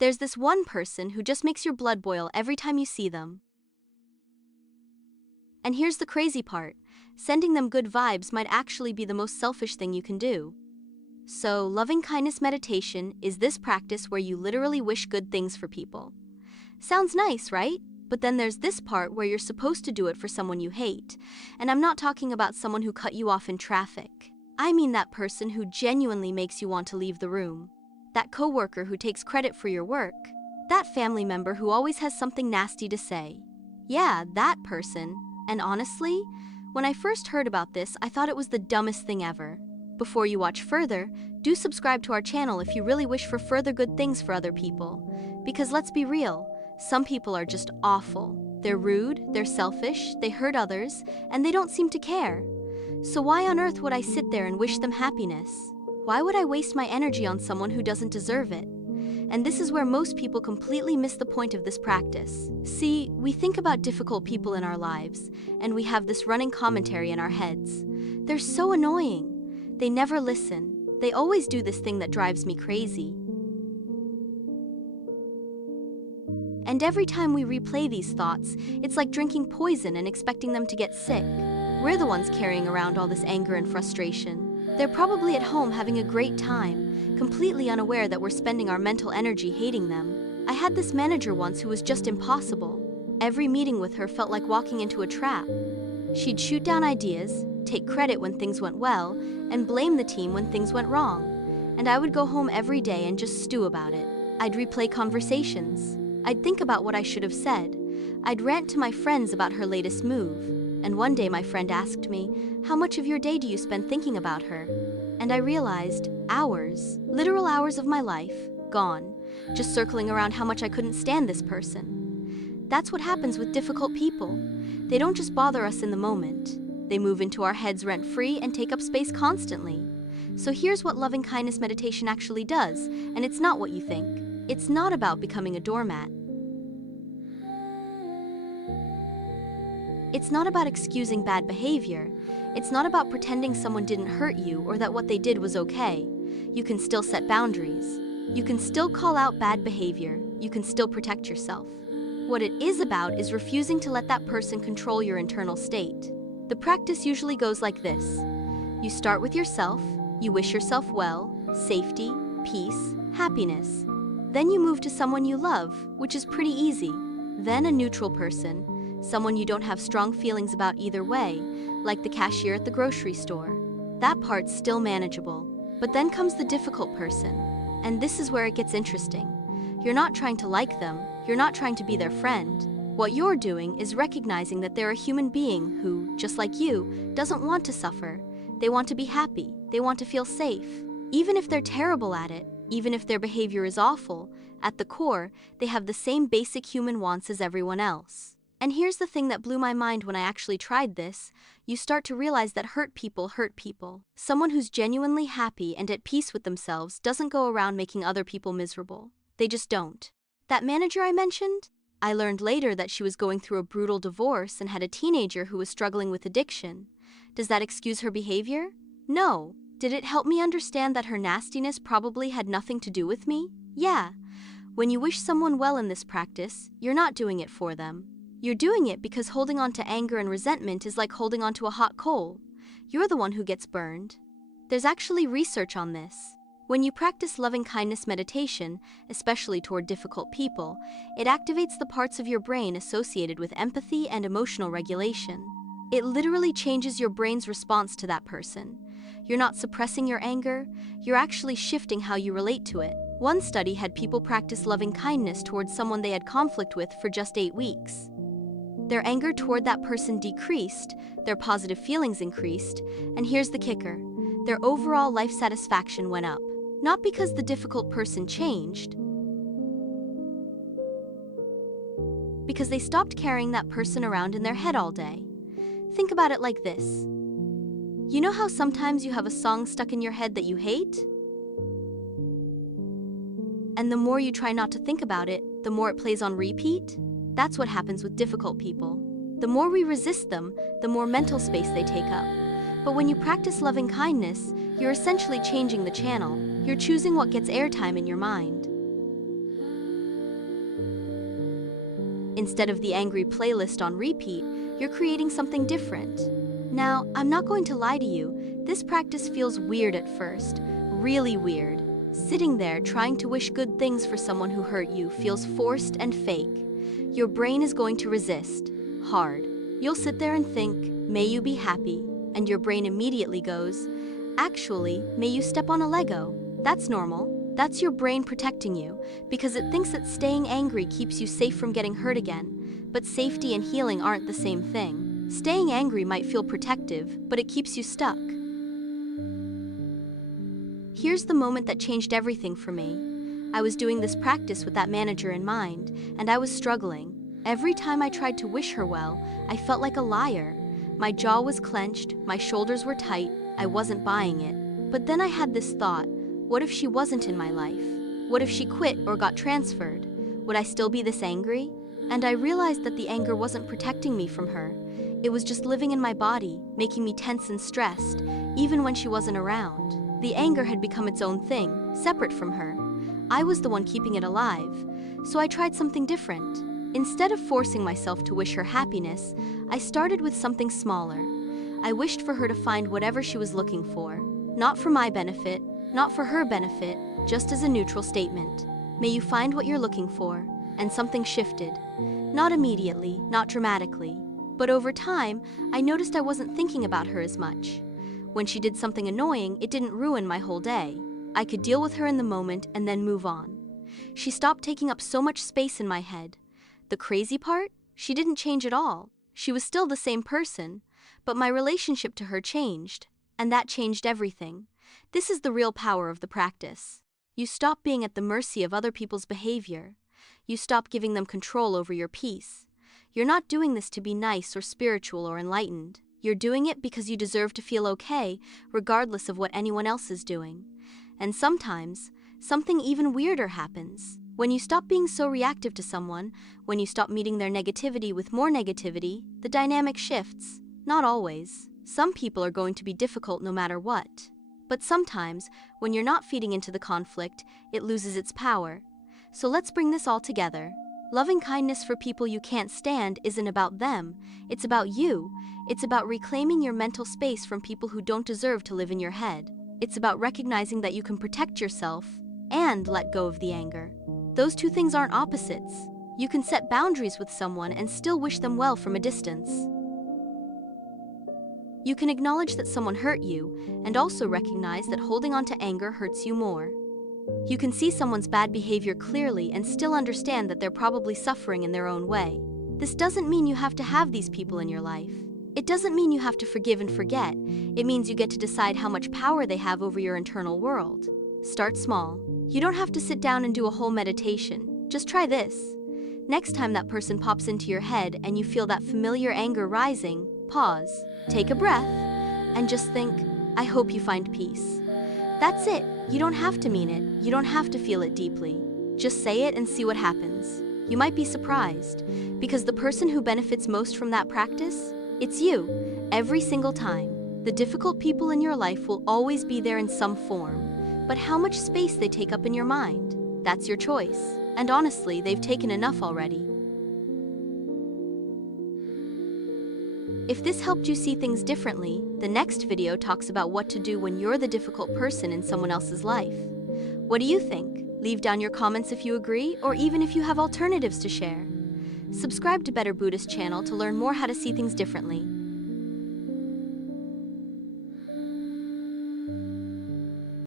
There's this one person who just makes your blood boil every time you see them. And here's the crazy part. Sending them good vibes might actually be the most selfish thing you can do. So, loving kindness meditation is this practice where you literally wish good things for people. Sounds nice, right? But then there's this part where you're supposed to do it for someone you hate. And I'm not talking about someone who cut you off in traffic. I mean that person who genuinely makes you want to leave the room. That coworker who takes credit for your work. That family member who always has something nasty to say. Yeah, that person. And honestly, when I first heard about this, I thought it was the dumbest thing ever. Before you watch further, do subscribe to our channel if you really wish for further good things for other people. Because let's be real, some people are just awful. They're rude, they're selfish, they hurt others, and they don't seem to care. So why on earth would I sit there and wish them happiness? Why would I waste my energy on someone who doesn't deserve it? And this is where most people completely miss the point of this practice. See, we think about difficult people in our lives, and we have this running commentary in our heads. They're so annoying. They never listen. They always do this thing that drives me crazy. And every time we replay these thoughts, it's like drinking poison and expecting them to get sick. We're the ones carrying around all this anger and frustration. They're probably at home having a great time, completely unaware that we're spending our mental energy hating them. I had this manager once who was just impossible. Every meeting with her felt like walking into a trap. She'd shoot down ideas, take credit when things went well, and blame the team when things went wrong. And I would go home every day and just stew about it. I'd replay conversations. I'd think about what I should have said. I'd rant to my friends about her latest move. And one day my friend asked me, "How much of your day do you spend thinking about her?" And I realized, hours, literal hours of my life, gone, just circling around how much I couldn't stand this person. That's what happens with difficult people. They don't just bother us in the moment. They move into our heads rent-free and take up space constantly. So here's what loving kindness meditation actually does, and it's not what you think. It's not about becoming a doormat. It's not about excusing bad behavior. It's not about pretending someone didn't hurt you or that what they did was okay. You can still set boundaries. You can still call out bad behavior. You can still protect yourself. What it is about is refusing to let that person control your internal state. The practice usually goes like this. You start with yourself. You wish yourself well, safety, peace, happiness. Then you move to someone you love, which is pretty easy. Then a neutral person. Someone you don't have strong feelings about either way, like the cashier at the grocery store. That part's still manageable. But then comes the difficult person. And this is where it gets interesting. You're not trying to like them. You're not trying to be their friend. What you're doing is recognizing that they're a human being who, just like you, doesn't want to suffer. They want to be happy. They want to feel safe. Even if they're terrible at it, even if their behavior is awful, at the core, they have the same basic human wants as everyone else. And here's the thing that blew my mind when I actually tried this. You start to realize that hurt people hurt people. Someone who's genuinely happy and at peace with themselves doesn't go around making other people miserable. They just don't. That manager I mentioned? I learned later that she was going through a brutal divorce and had a teenager who was struggling with addiction. Does that excuse her behavior? No. Did it help me understand that her nastiness probably had nothing to do with me? Yeah. When you wish someone well in this practice, you're not doing it for them. You're doing it because holding on to anger and resentment is like holding on to a hot coal. You're the one who gets burned. There's actually research on this. When you practice loving kindness meditation, especially toward difficult people, it activates the parts of your brain associated with empathy and emotional regulation. It literally changes your brain's response to that person. You're not suppressing your anger, you're actually shifting how you relate to it. One study had people practice loving kindness towards someone they had conflict with for just 8 weeks. Their anger toward that person decreased, their positive feelings increased, and here's the kicker, their overall life satisfaction went up. Not because the difficult person changed, because they stopped carrying that person around in their head all day. Think about it like this. You know how sometimes you have a song stuck in your head that you hate? And the more you try not to think about it, the more it plays on repeat? That's what happens with difficult people. The more we resist them, the more mental space they take up. But when you practice loving kindness, you're essentially changing the channel. You're choosing what gets airtime in your mind. Instead of the angry playlist on repeat, you're creating something different. Now, I'm not going to lie to you, this practice feels weird at first, really weird. Sitting there trying to wish good things for someone who hurt you feels forced and fake. Your brain is going to resist, hard. You'll sit there and think, may you be happy, and your brain immediately goes, actually, may you step on a Lego. That's normal. That's your brain protecting you, because it thinks that staying angry keeps you safe from getting hurt again. But safety and healing aren't the same thing. Staying angry might feel protective, but it keeps you stuck. Here's the moment that changed everything for me. I was doing this practice with that manager in mind, and I was struggling. Every time I tried to wish her well, I felt like a liar. My jaw was clenched, my shoulders were tight, I wasn't buying it. But then I had this thought, what if she wasn't in my life? What if she quit or got transferred? Would I still be this angry? And I realized that the anger wasn't protecting me from her. It was just living in my body, making me tense and stressed, even when she wasn't around. The anger had become its own thing, separate from her. I was the one keeping it alive. So I tried something different. Instead of forcing myself to wish her happiness, I started with something smaller. I wished for her to find whatever she was looking for. Not for my benefit, not for her benefit, just as a neutral statement. May you find what you're looking for. And something shifted. Not immediately, not dramatically. But over time, I noticed I wasn't thinking about her as much. When she did something annoying, it didn't ruin my whole day. I could deal with her in the moment and then move on. She stopped taking up so much space in my head. The crazy part? She didn't change at all. She was still the same person, but my relationship to her changed, and that changed everything. This is the real power of the practice. You stop being at the mercy of other people's behavior. You stop giving them control over your peace. You're not doing this to be nice or spiritual or enlightened. You're doing it because you deserve to feel okay, regardless of what anyone else is doing. And sometimes, something even weirder happens. When you stop being so reactive to someone, when you stop meeting their negativity with more negativity, the dynamic shifts. Not always. Some people are going to be difficult no matter what. But sometimes, when you're not feeding into the conflict, it loses its power. So let's bring this all together. Loving kindness for people you can't stand isn't about them, it's about you. It's about reclaiming your mental space from people who don't deserve to live in your head. It's about recognizing that you can protect yourself and let go of the anger. Those two things aren't opposites. You can set boundaries with someone and still wish them well from a distance. You can acknowledge that someone hurt you and also recognize that holding on to anger hurts you more. You can see someone's bad behavior clearly and still understand that they're probably suffering in their own way. This doesn't mean you have to have these people in your life. It doesn't mean you have to forgive and forget. It means you get to decide how much power they have over your internal world. Start small. You don't have to sit down and do a whole meditation. Just try this. Next time that person pops into your head and you feel that familiar anger rising, pause, take a breath, and just think, I hope you find peace. That's it. You don't have to mean it. You don't have to feel it deeply. Just say it and see what happens. You might be surprised, because the person who benefits most from that practice, it's you, every single time. The difficult people in your life will always be there in some form, but how much space they take up in your mind, that's your choice. And honestly, they've taken enough already. If this helped you see things differently, the next video talks about what to do when you're the difficult person in someone else's life. What do you think? Leave down your comments if you agree, or even if you have alternatives to share. Subscribe to Better Buddhist channel to learn more how to see things differently.